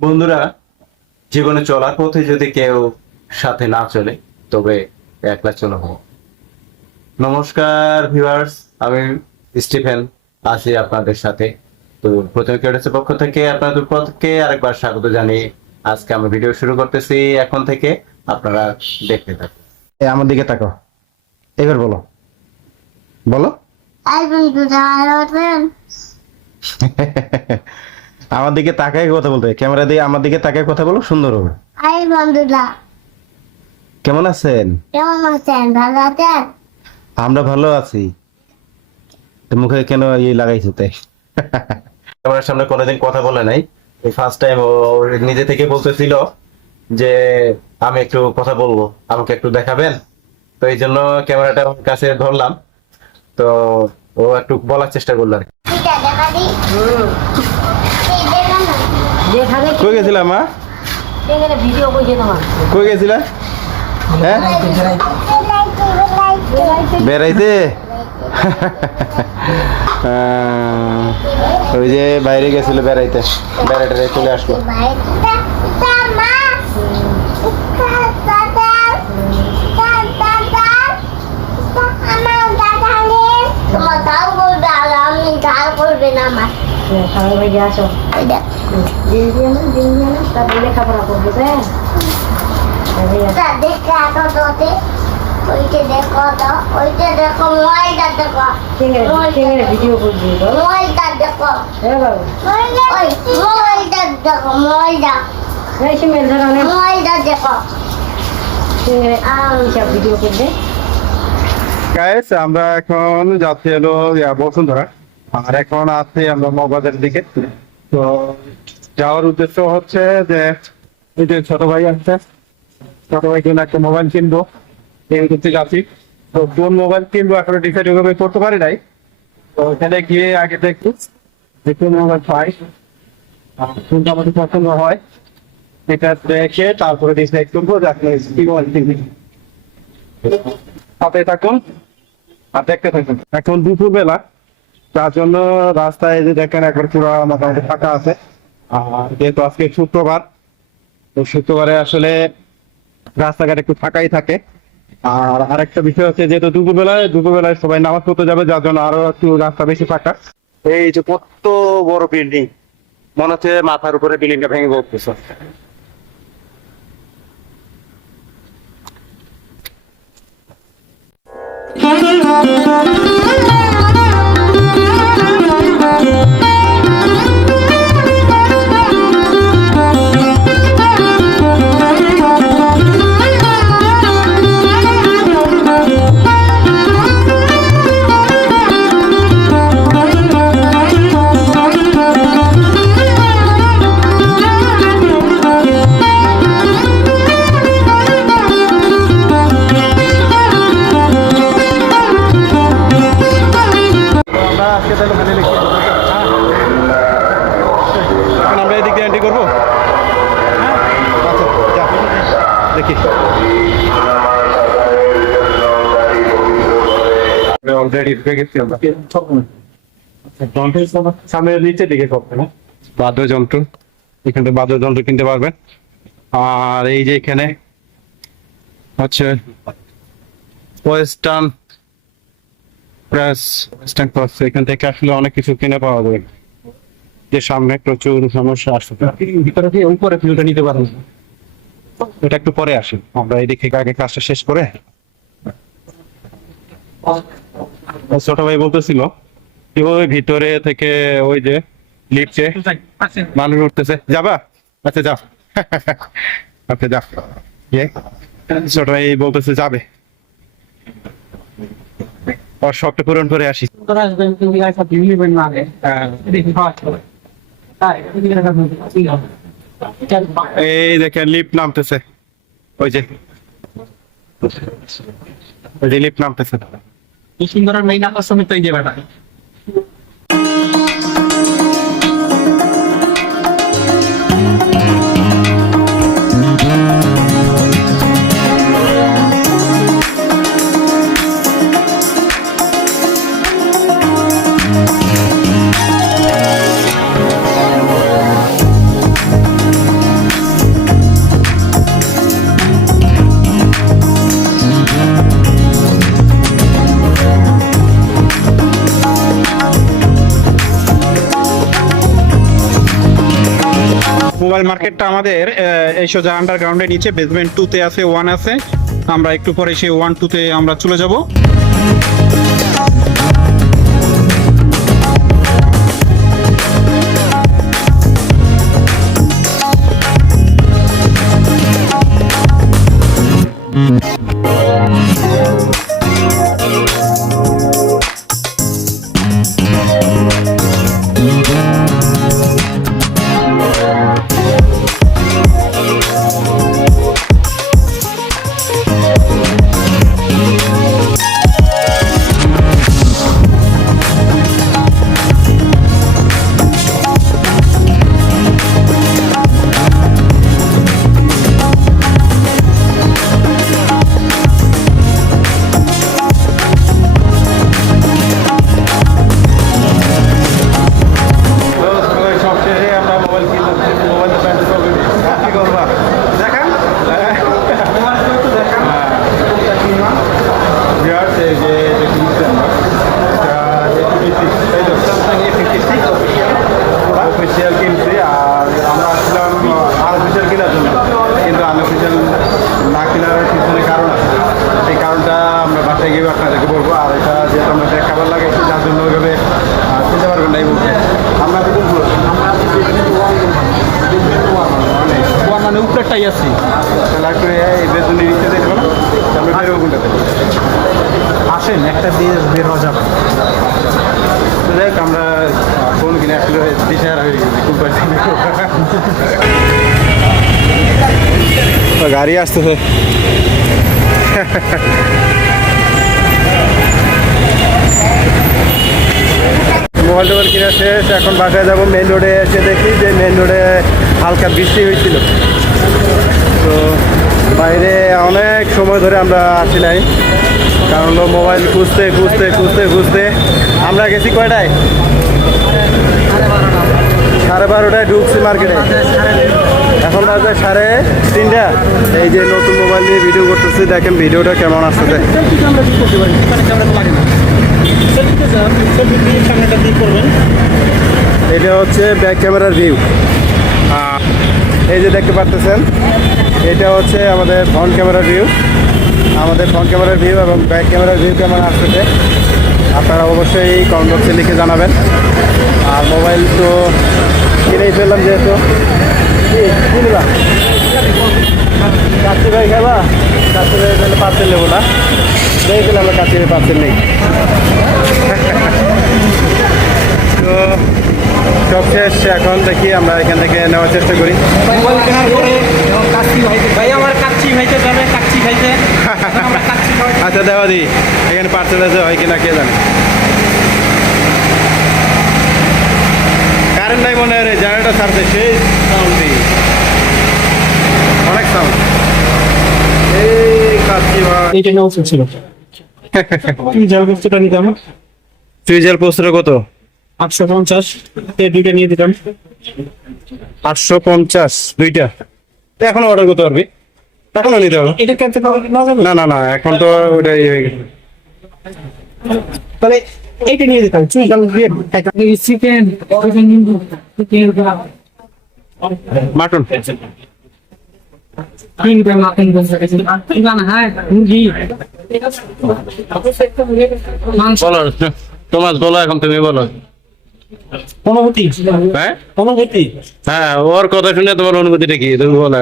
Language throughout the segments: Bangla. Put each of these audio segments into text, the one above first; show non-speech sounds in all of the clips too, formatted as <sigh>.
বন্ধুরা জীবনে চলার পথে যদি কেউ সাথে না চলে তবে একলা চলো। নমস্কার ভিউয়ার্স আমি স্টিফেন আছি আপনাদের সাথে। তো প্রথমে কেটেছে পক্ষ থেকে আপনাদের পক্ষে আরেকবার স্বাগত জানিয়ে আজকে আমি ভিডিও শুরু করতেছি। এখন থেকে আপনারা দেখতে থাকুন। আমার দিকে তাকাও। এবার বলো। বলো। <laughs> আমার দিকে তাকায় কথা বলতে। ক্যামেরা দিয়ে আমার দিকে তাকায় কথা বলো সুন্দর হবে। আই বন্ধুরা। কেমন আছেন? কেমন আছেন? ভালো আছেন? আমরা ভালো আছি। তো মুখে কেন ইয়ে লাগাইছো তাই আমার সামনে কোনোদিন কথা বলে নাই। এই ফার্স্ট টাইম ও নিজে থেকে বলতেছিল যে আমি একটু কথা বলব আমাকে একটু দেখাবেন? তো এই জন্য ক্যামেরাটা ওর কাছে ধরলাম। তো ও একটু বলার চেষ্টা করল আর কি। এটা দেখা দি এই দেখা না যেখানে কই গেছিলাম মা? কই গেছিলা? হ্যাঁ? বেড়াইতে? ওই যে বাইরে গেছিল বেড়াইতে। বেড়াইতে চলে আসলো। তোমার করবে আর আমি গাল করবে না আমার। সবাই বাইরে আসো। এই দেখ। দিন দিয়ে না দিন দিয়ে না তারপরে লেখাপড়া করবে তোতে ওইটা দেখো তো ওইটা দেখো মোবাইলটা দেখো। ভিডিও করবি মোবাইলটা দেখো। হ্যাঁ বাবু। ওই মোবাইলটা দেখো মোবাইলটা মোবাইলটা দেখো। ভিডিও করবে আমরা এখন যাচ্ছি হলো বসুন্ধরা আর এখন আছি আমরা মগবাজারের দিকে। তো যাওয়ার উদ্দেশ্য হচ্ছে যে, এই যে ছোট ভাই আছে, ছোট ভাই জন্য একটা মোবাইল কিনবো। এই উদ্দেশ্যে যাচ্ছি তো কোন মোবাইল কিনবো এখনও ডিসাইড ওভাবে করতে পারি নাই। তো ওখানে গিয়ে আগে দেখি, যে কোন মোবাইল পাই। কোনটা আমাদের পছন্দ হয়, এটা দেখে তারপরে ডিসাইড করব যে আপনি কি মোবাইল কিনবি সাথে থাকুন আর দেখতে থাকুন। এখন দুপুর বেলা তার জন্য রাস্তায় যে দেখেন একবার পুরো মোটামুটি ফাঁকা আছে। আর যেহেতু আজকে শুক্রবার তো শুক্রবারে আসলে রাস্তাঘাট একটু ফাঁকাই থাকে। আর আরেকটা বিষয় হচ্ছে যেহেতু দুপুরবেলায় দুপুরবেলায় সবাই নামাজ পড়তে যাবে যার জন্য আরও একটু রাস্তা বেশি ফাঁকা। এই যে কত বড় বিল্ডিং মনে হচ্ছে মাথার উপরে বিল্ডিংটা ভেঙে পড়তেছে। আমরা আজকে তাহলে ওখানে লিখে অলরেডি ঢুকে গেছি আমরা। সামনে নিচে দিকে না? বাদ্যযন্ত্র। বাদ্যযন্ত্র কিনতে পারবেন। আর এই যে এখানে হচ্ছে ওয়েস্টার্ন প্রেস, ওয়েস্টার্ন এখান থেকে আসলে অনেক কিছু কিনে পাওয়া যাবে যে সামনে প্রচুর সমস্যা আসবে ভিতরে কি ফিউটা নিতে পারেন। এটা একটু পরে আসি আমরা এদিক আগে কাজটা শেষ করে ছোট ভাই বলতেছিল ওই ভিতরে থেকে ওই যে লিফটে মানুষ উঠতেছে? যাবা? আচ্ছা যাও। <laughs> আচ্ছা যাও। ইয়ে, ছোট ভাই বলতেছে যাবে। ওর শখটা পূরণ করে আসি। এই দেখেন লিফট নামতেছে। ওই যে। ওই যে লিফট নামতেছে। সুন্দর মেইন আকর্ষণ তো এই যে মোবাইল মার্কেটটা আমাদের এই সোজা আন্ডারগ্রাউন্ডের নিচে বেসমেন্ট টুতে আছে ওয়ান আছে। আমরা একটু পরে সেই ওয়ান টুতে আমরা চলে যাব। আসেন একটা দিয়ে বের হওয়া যাবে তো হোক, আমরা ফোন কিনে আসলে দিশাহারা হয়ে গেছি খুব গাড়ি আসতেছে। মোবাইল টোবাইল কিনে শেষ এখন বাসায় যাব মেন রোডে এসে দেখি যে মেন রোডে হালকা বৃষ্টি হয়েছিল। তো বাইরে অনেক সময় ধরে আমরা আসি নাই। কারণ মোবাইল খুঁজতে খুঁজতে খুঁজতে খুঁজতে। আমরা গেছি কয়টায়? সাড়ে বারোটায় ঢুকছি মার্কেটে এখন বাজে সাড়ে তিনটা। এই যে নতুন মোবাইল নিয়ে ভিডিও করতেছি, দেখেন ভিডিওটা কেমন আসতেছে এটা হচ্ছে ব্যাক ক্যামেরার ভিউ এই যে দেখতে পারতেছেন এটা হচ্ছে আমাদের ফ্রন্ট ক্যামেরার ভিউ আমাদের ফ্রন্ট ক্যামেরার ভিউ এবং ব্যাক ক্যামেরার ভিউ কেমন আসতেছে আপনারা অবশ্যই কমেন্ট বক্সে লিখে জানাবেন। আর মোবাইল তো কিনেই ফেললাম যেহেতু। কি কি নিবা কাচ্চি ভাই খাবা? কাচ্চি ভাই তাহলে পার্সেল নেব না। দেখে ফেলে আমরা ভাই পার্সেল নেই। তো সব শেষ এখন দেখি আমরা এখান থেকে নেওয়ার চেষ্টা করি। মোবাইল কেনার পরে কাচ্চি ভাইতে ভাই আমার কাচ্চি ভাইতে যাবে কাচ্চি খাইতে আমরা কাচ্চি খাওয়াই আচ্ছা দেওয়া দি এখানে পার্সেল আছে হয় কিনা কে জানে। কারেন্ট নাই মনে হয় রে জেনারেটর ছাড়ছে সেই সাউন্ড অনেক সাউন্ড এই কাচ্চি ভাই। এইটা নেওয়া ছিল। <laughs> তুমি যাও বস্তুটা নিতাম সুইজের পোস্টার কত? আটশো পঞ্চাশ। এই দুইটা নিয়ে দিতাম আটশো পঞ্চাশ দুইটা। তো এখনও অর্ডার করতে পারবি? এখনও নিতে হবে। এটা কেনতে না না না না এখন তো ওইটাই হয়ে গেছে। তাহলে এইটা নিয়ে দিয়ে চিকেন মাটন বলো তোমার বলো এখন তুমি বলো। অনুভূতি? হ্যাঁ? অনুভূতি? হ্যাঁ ওর কথা শুনে তোমার অনুভূতিটা কি? তুমি বলো।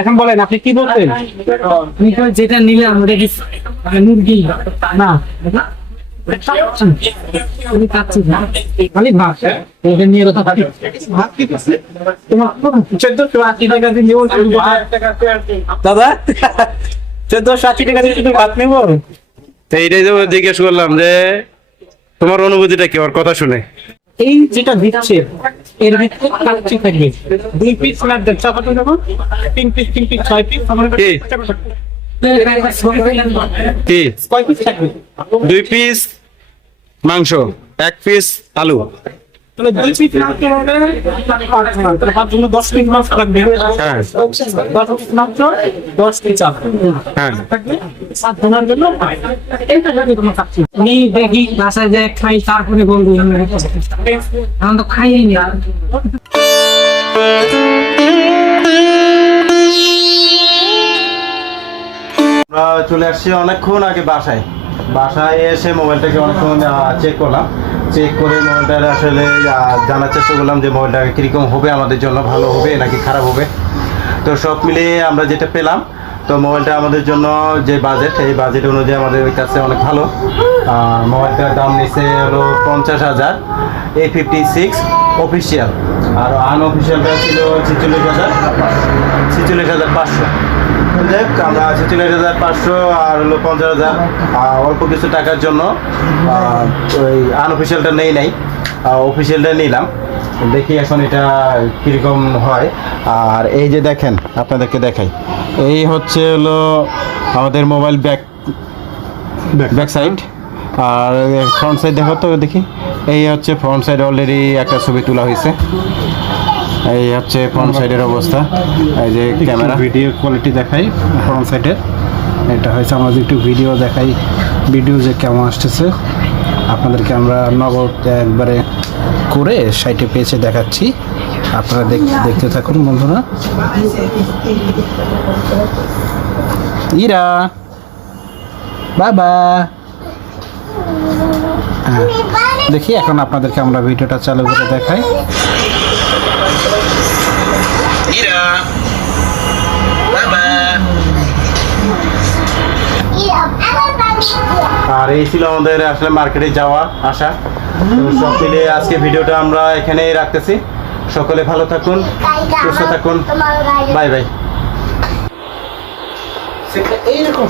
এখন বলেন আপনি কি বলছেন যেটা নিলাম ওটা কি মুরগি? না। দাদা চোদ্দশো আশি টাকা দিয়ে শুধু ভাত নেব? তো এইটাই তো জিজ্ঞেস করলাম যে তোমার অনুভূতিটা কি? ওর কথা শুনে। এই যেটা দিচ্ছে এর ভিতরে কাচ্চি থাকবে। দুই পিস না দেড় চাপাতে দেবো। তিন পিস তিন পিস ছয় পিস আমার কি? দুই পিস মাংস এক পিস আলু। তাহলে দুই পিস মাংস হবে তাহলে তার জন্য দশ পিস মাংস লাগবে। হ্যাঁ। দশ পিস মাংস দশ পিস চাল হ্যাঁ। সাত জনের জন্য এইটা যদি তোমার কাচ্চি আমি দেখি বাসায় যে খাই তারপরে বলব এখন তো খাইই না। চলে আসছি অনেকক্ষণ আগে বাসায়। বাসায় এসে মোবাইলটাকে অনেকক্ষণ চেক করলাম। চেক করে মোবাইলটা আসলে জানার চেষ্টা করলাম যে মোবাইলটা কীরকম হবে, আমাদের জন্য ভালো হবে নাকি খারাপ হবে। তো সব মিলিয়ে আমরা যেটা পেলাম, তো মোবাইলটা আমাদের জন্য যে বাজেট এই বাজেট অনুযায়ী আমাদের কাছে অনেক ভালো। মোবাইলটার দাম নিচ্ছে হলো পঞ্চাশ হাজার এ ফিফটি সিক্স অফিসিয়াল আর আনঅফিসিয়ালটা ছিল ছেচল্লিশ হাজার ছেচল্লিশ হাজার পাঁচশো। হোক, আমরা ছেচল্লিশ হাজার পাঁচশো আর হলো পঞ্চাশ হাজার অল্প কিছু টাকার জন্য ওই আনঅফিসিয়ালটা নেই নাই অফিসিয়ালটা নিলাম। দেখি এখন এটা কীরকম হয়। আর এই যে দেখেন আপনাদেরকে দেখাই। এই হচ্ছে হলো আমাদের মোবাইল ব্যাক ব্যাক সাইড আর ফ্রন্ট সাইড দেখো তো দেখি। এই হচ্ছে ফ্রন্ট সাইড অলরেডি একটা ছবি তোলা হয়েছে। এই হচ্ছে ফ্রন্ট সাইডের অবস্থা। এই যে ক্যামেরা ভিডিও কোয়ালিটি দেখাই ফ্রন্ট সাইডের এটা হয়েছে আমরা একটু ভিডিও দেখাই ভিডিও যে কেমন আসতেছে আপনাদেরকে আমরা নগদ একবারে করে সাইটে পেয়েছে দেখাচ্ছি। আপনারা দেখ- দেখতে থাকুন বন্ধুরা। ইরা বাবা। হ্যাঁ দেখি এখন আপনাদেরকে আমরা ভিডিওটা চালু করে দেখাই। এই ছিল আমাদের আসলে মার্কেটে যাওয়া আসা। সব মিলে আজকে ভিডিওটা আমরা এখানেই রাখতেছি। সকলে ভালো থাকুন সুস্থ থাকুন। বাই বাই এইরকম